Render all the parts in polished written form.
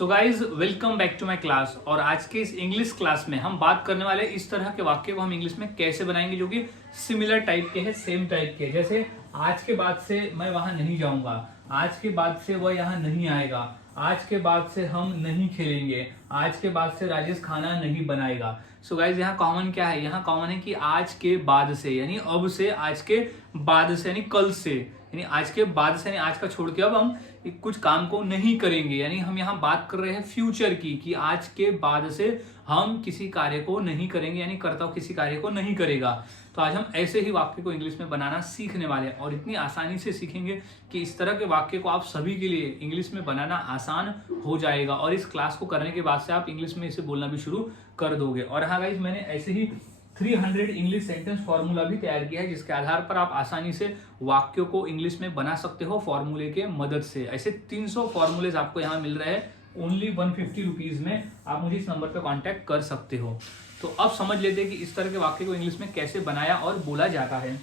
तो guys welcome back to my class. और आज के इस इंग्लिश क्लास में हम बात करने वाले इस तरह के वाक्य को हम इंग्लिश में कैसे बनाएंगे जो कि सिमिलर टाइप के हैं, सेम टाइप के। जैसे आज के बाद से मैं वहां नहीं जाऊंगा, आज के बाद से वह यहाँ नहीं आएगा, आज के बाद से हम नहीं खेलेंगे, आज के बाद से राजेश खाना नहीं बनाएगा। सो गाइज यहाँ कॉमन क्या है? यहाँ कॉमन है कि आज के बाद से यानी अब से, आज के बाद से यानी कल से, यानी आज के बाद से यानी आज का छोड़ के अब हम कुछ काम को नहीं करेंगे। यानी हम यहाँ बात कर रहे हैं फ्यूचर की, कि आज के बाद से हम किसी कार्य को नहीं करेंगे, यानी कर्ता किसी कार्य को नहीं करेगा। तो आज हम ऐसे ही वाक्य को इंग्लिश में बनाना सीखने वाले हैं और इतनी आसानी से सीखेंगे कि इस तरह के वाक्य को आप सभी के लिए इंग्लिश में बनाना आसान हो जाएगा। और इस क्लास को करने के बाद से आप इंग्लिश में इसे बोलना भी शुरू कर दोगे। और हाँ गाइज, मैंने ऐसे ही 300 इंग्लिश सेंटेंस फॉर्मूला भी तैयार किया है, जिसके आधार पर आप आसानी से वाक्यों को इंग्लिश में बना सकते हो फॉर्मूले के मदद से। ऐसे 300 फॉर्मूलेज आपको यहाँ मिल रहे हैं ओनली 150 रुपीज में। आप मुझे इस नंबर पर कांटेक्ट कर सकते हो। तो अब समझ लेते हैं कि इस तरह के वाक्य को इंग्लिश में कैसे बनाया और बोला जाता है।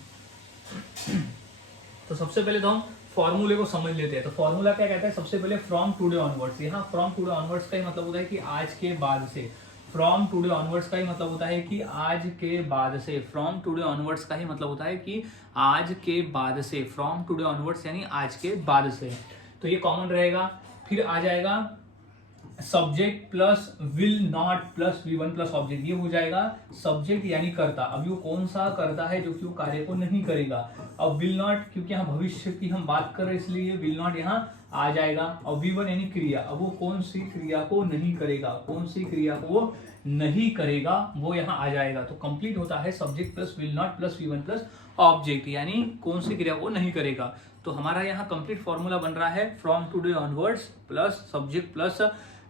तो सबसे पहले तो हम फॉर्मूले को समझ लेते हैं। तो फॉर्मूला क्या कहता है? सबसे पहले फ्रॉम टुडे ऑनवर्ड्स। यहाँ फ्रॉम टुडे ऑनवर्ड्स का ही मतलब होता है कि आज के बाद से। फ्रॉम टुडे ऑनवर्ड्स का ही मतलब होता है कि आज के बाद से। फ्रॉम टुडे ऑनवर्ड्स का ही मतलब होता है कि आज के बाद से। फ्रॉम टुडे ऑनवर्ड्स यानी आज के बाद से। तो ये कॉमन रहेगा। फिर आ जाएगा subject plus will not plus V1 plus object. ये हो जाएगा सब्जेक्ट यानी कर्ता। अब वो कौन सा कर्ता है जो कि वो कार्य को नहीं करेगा। अब विल नॉट, क्योंकि यहाँ भविष्य की हम बात कर रहे हैं इसलिए विल नॉट यहाँ आ जाएगा। और V1 यानी क्रिया। अब वो कौन सी क्रिया को नहीं करेगा, कौन सी क्रिया को वो नहीं करेगा, वो यहाँ आ जाएगा। तो कंप्लीट होता है subject plus will not plus V1 plus object, यानी कौन सी क्रिया को नहीं करेगा। तो हमारा यहाँ कंप्लीट फॉर्मूला बन रहा है from today onwards plus subject plus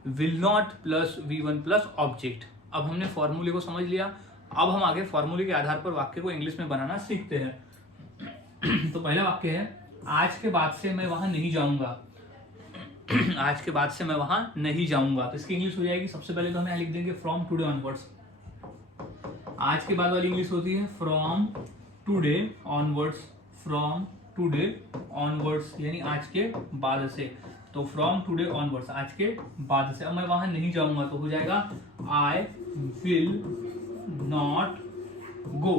will not plus V1 plus object. अब हमने फॉर्मूले को समझ लिया। अब हम आगे फॉर्मूले के आधार पर वाक्य को इंग्लिश में बनाना सीखते हैं। तो पहला वाक्य है, आज के बाद से मैं वहां नहीं जाऊंगा। आज के बाद से मैं वहां नहीं जाऊंगा। तो इसकी इंग्लिश हो जाएगी, सबसे पहले तो हम यहाँ लिख देंगे फ्रॉम टुडे ऑनवर्ड्स। आज के बाद वाली इंग्लिश होती है from today onwards. From today onwards यानी आज के बाद से। तो फ्रॉम टुडे ऑनवर्ड्स आज के बाद से। अब मैं वहां नहीं जाऊंगा तो हो जाएगा आई will not go.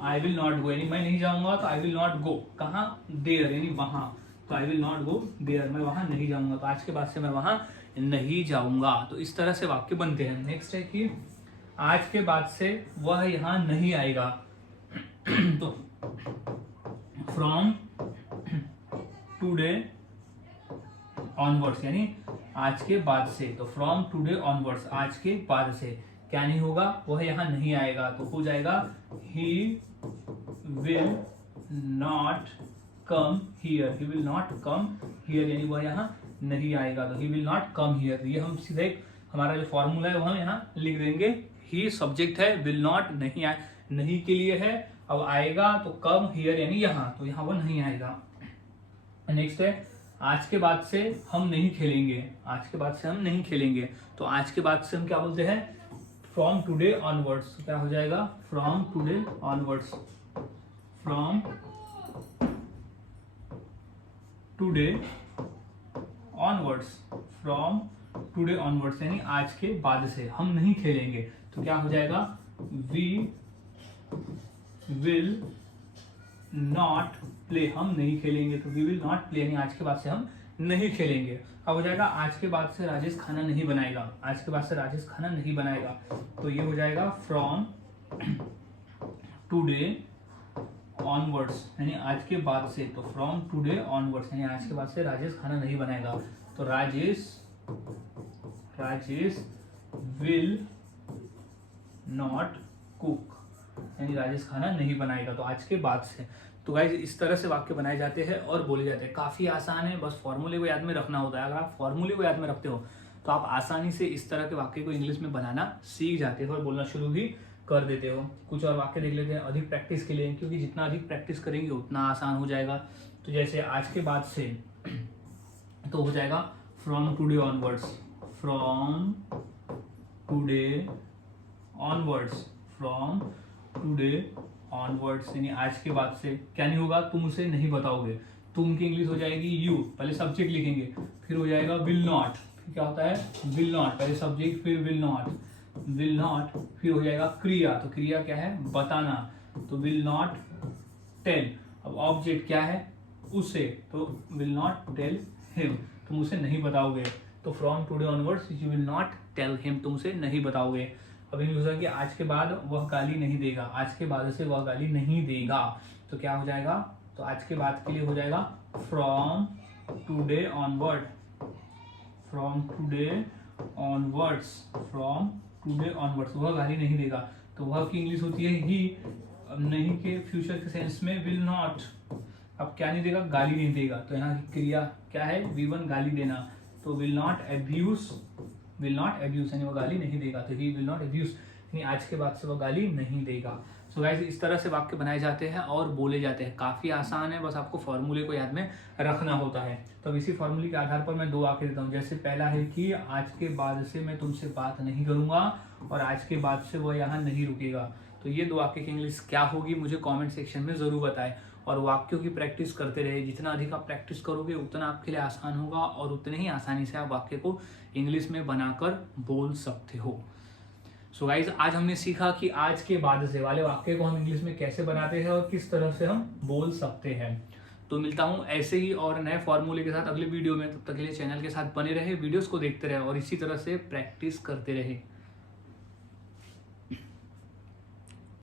I will not गो यानी मैं नहीं जाऊंगा, तो आई विल नॉट गो कहाँ? देयर यानी वहां। तो I will not go there, मैं वहां नहीं जाऊंगा। तो आज के बाद से मैं वहां नहीं जाऊंगा। तो इस तरह से वाक्य बनते हैं। नेक्स्ट है कि आज के बाद से वह यहाँ नहीं आएगा। तो फ्रॉम टुडे ऑनवर्ड्स यानी आज के बाद से। तो फ्रॉम टुडे ऑनवर्ड्स आज के बाद से क्या नहीं होगा? वह यहाँ नहीं आएगा। तो हो जाएगा he will not come here. He will not come here यानी वह यहाँ नहीं आएगा। तो he will not come here. ये हम सीधे हमारा जो फॉर्मूला है वो हम यहाँ लिख देंगे। ही सब्जेक्ट है, विल नॉट नहीं आए, नहीं के लिए है। अब आएगा तो कम हियर यानी यहाँ, तो यहाँ वो नहीं आएगा। नेक्स्ट है, आज के बाद से हम नहीं खेलेंगे। आज के बाद से हम नहीं खेलेंगे। तो आज के बाद से हम क्या बोलते हैं? From today onwards. क्या हो जाएगा? From today onwards. From today onwards. From today onwards यानी आज के बाद से हम नहीं खेलेंगे। तो क्या हो जाएगा? We will not play. हम नहीं खेलेंगे तो वी विल नॉट प्ले यानी आज के बाद से हम नहीं खेलेंगे। अब हो जाएगा आज के बाद से राजेश खाना नहीं बनाएगा। आज के बाद से राजेश खाना नहीं बनाएगा। तो ये हो जाएगा फ्रॉम टुडे ऑनवर्ड्स यानी आज के बाद से। तो फ्रॉम टुडे ऑनवर्ड्स यानी आज के बाद से राजेश खाना नहीं बनाएगा। तो राजेश विल नॉट कुक यानी राजेश खाना नहीं बनाएगा। तो आज के बाद से। तो गाइस इस तरह से वाक्य बनाए जाते हैं और बोले जाते हैं। काफी आसान है, बस फॉर्मूले को याद में रखना होता है। अगर आप फॉर्मूले को याद में रखते हो तो आप आसानी से इस तरह के वाक्य को इंग्लिश में बनाना सीख जाते हो और बोलना शुरू भी कर देते हो। कुछ और वाक्य देख लेते हैं अधिक प्रैक्टिस के लिए, क्योंकि जितना अधिक प्रैक्टिस करेंगे उतना आसान हो जाएगा। तो जैसे आज के बाद से तो हो जाएगा from today onwards. From today onwards. From today onwards यानी आज के बाद से क्या नहीं होगा? तुम उसे नहीं बताओगे। तुम की इंग्लिश हो जाएगी यू। पहले सब्जेक्ट लिखेंगे, फिर हो जाएगा विल नॉट, फिर क्या होता है विल नॉट, पहले सब्जेक्ट फिर विल नॉट, फिर हो जाएगा क्रिया, तो क्रिया क्या है बताना, तो विल नॉट टेल। अब ऑब्जेक्ट क्या है उसे, तो विल नॉट टेल हिम, तुम उसे नहीं बताओगे, तो from today onwards you will not tell him, तुम उसे नहीं बताओगे। अब इंग्लिश होगा कि आज के बाद वह गाली नहीं देगा, आज के बाद से वह गाली नहीं देगा, तो क्या हो जाएगा, तो आज के बाद के लिए हो जाएगा from today onward, from today onwards वह गाली नहीं देगा, तो वह की इंग्लिश होती है ही, नहीं के फ्यूचर के सेंस में विल नॉट, अब क्या नहीं देगा गाली नहीं देगा, तो यहाँ की क्रिया क्या है V1 गाली देना, तो विल नॉट एब्यूज यानी वह गाली नहीं देगा, तो ही विल नॉट एब्यूज यानी आज के बाद से वह गाली नहीं देगा। सो गाइस इस तरह से वाक्य बनाए जाते हैं और बोले जाते हैं, काफी आसान है, बस आपको फॉर्मूले को याद में रखना होता है। तो अब इसी फॉर्मूले के आधार पर मैं 2 वाक्य देता हूँ। जैसे पहला है कि आज के बाद से मैं तुमसे बात नहीं करूंगा, और आज के बाद से वह यहाँ नहीं रुकेगा। तो ये 2 वाक्य की इंग्लिश क्या होगी मुझे कमेंट सेक्शन में जरूर बताएं, और वाक्यों की प्रैक्टिस करते रहे, जितना अधिक आप प्रैक्टिस करोगे उतना आपके लिए आसान होगा, और उतने ही आसानी से आप वाक्य को इंग्लिश में बनाकर बोल सकते हो। सो गाइज आज हमने सीखा कि आज के बाद से वाले वाक्य को हम इंग्लिश में कैसे बनाते हैं और किस तरह से हम बोल सकते हैं। तो मिलता हूँ ऐसे ही और नए फॉर्मूले के साथ अगले वीडियो में, तब तक के लिए चैनल के साथ बने रहे, वीडियोस को देखते रहे और इसी तरह से प्रैक्टिस करते रहे।